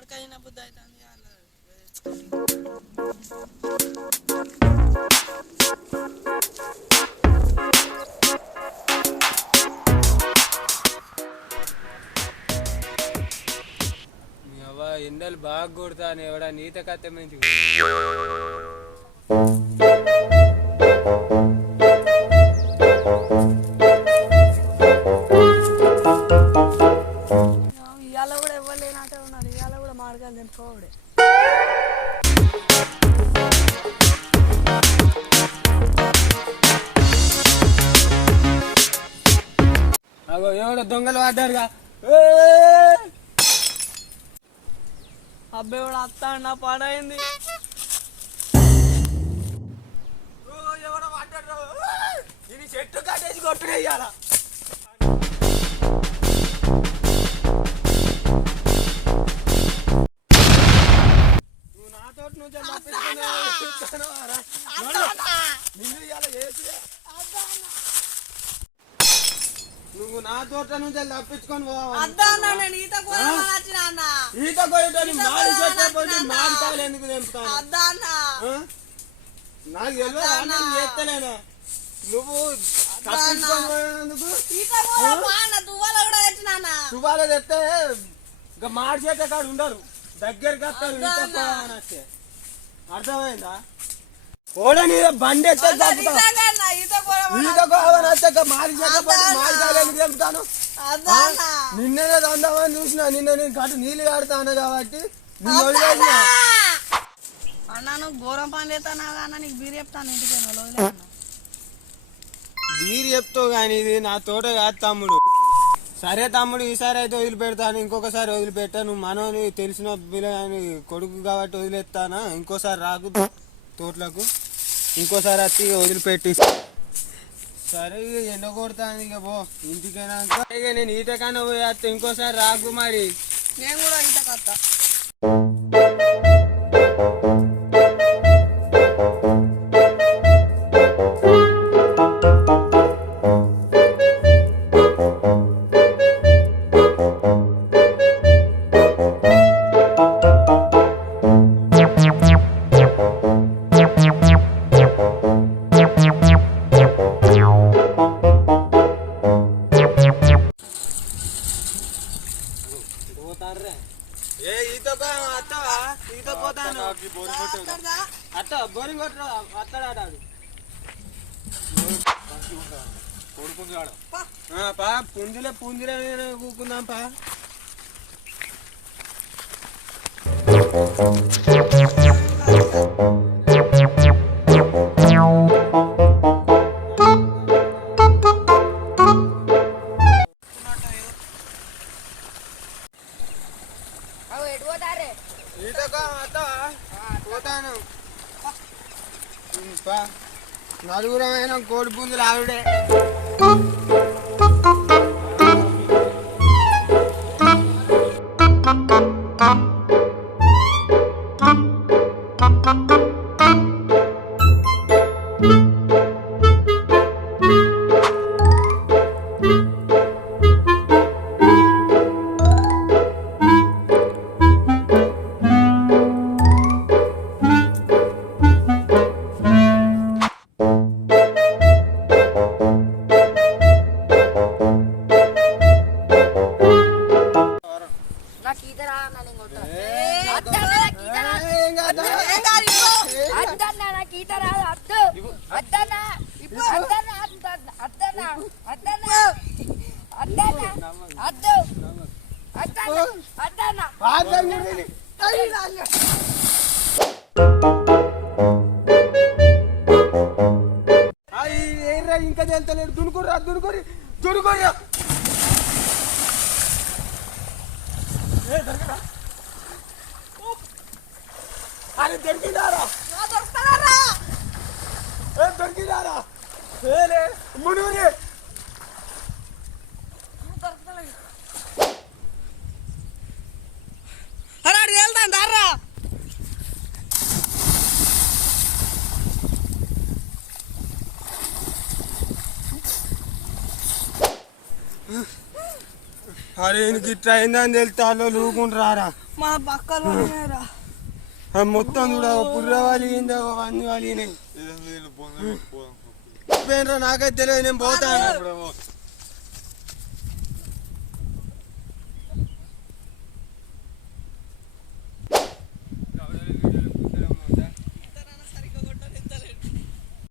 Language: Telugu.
మామిడికాయ బుద్ధి అవుతుంది. ఎండలు బాగా కొడతాను ఎవడా నీత కథ మంచి ఇవాళ కూడా ఇవ్వలేనట్టే ఉన్నారు. ఇవాళ కూడా మామిడికాయలు తెంపుకోవడే. అగో ఎవడో దొంగలు పడ్డారుగా. అబ్బాయి కూడా అత్త నా పాడైంది. ఎవడో పడ్డాడు. ఇది చెట్టు కట్టేసి కొట్టుకెయ్యాల. నువ్వు నాతో నుంచి నిన్ను ఇవాళ వేసి నువ్వు నా తోట నుంచి తప్పించుకొని ఈత కొయ్యటోని మాడి చెట్టు మాడికాయలు ఎందుకు తెంపుతాను? నాకు తెలియదు చేస్తలేను. నువ్వు తప్పించుకొని పోయేందుకు తువ్వాల తెస్తే ఇంకా మాడి చెట్టు కాడ ఉండరు, దగ్గరికి వస్తారు. ఈత అర్థమైందా? ఓడని బండి ఎత్తే మాడికాయలు ఎందుకు తెంపుతాను? నిన్ననే దందామని చూసిన, నిన్న నేను కట్టు నీళ్ళు కాడుతాను కాబట్టి నిన్ను వదిలేసిన. అన్నా నువ్వు ఘోరం పని చేస్తానా అన్న, నీకు బీరు చెప్తాను ఇంటికి. బీరు చెప్తావు కానీ ఇది నా తోట కాదు తమ్ముడు. సరే తమ్ముడు, ఈసారి అయితే వదిలిపెడతాను, ఇంకొకసారి వదిలిపెట్టా. నువ్వు మనోని తెలిసిన పిల్లని కొడుకు కాబట్టి వదిలేస్తానా. ఇంకోసారి రాకు తోటలకు, ఇంకోసారి వచ్చి వదిలిపెట్టి. సరే ఇక ఎండ కొడతాను, ఇక పో ఇంటికైనా. ఇక నేను ఈతకన్నా పోయేస్తా, ఇంకోసారి రాకు మరి. నేను కూడా ఈతకత్తా. బోరింగ్ అత్తడాడు పా పుంజులే కూకుందాం పా. పోతాను నలుగురమైన కోడి పుంజులు ఆవిడే. ఇంకా తెలుతలేడు. దునుకుర్రా దునుకురి దునుకురి. అరే దొరికినారా దొరికినారా మునుగురి. అరే వెళ్తాను దారా. అరే గిట్లా అయిందని తెలుతా లూకుంటారా? మా పక్కలో ఉన్నారా? మొత్తం చూడ పుర్ర వాలింది అన్ని వాలినాయి. నాకైతే తెలియదు, నేను పోతాను.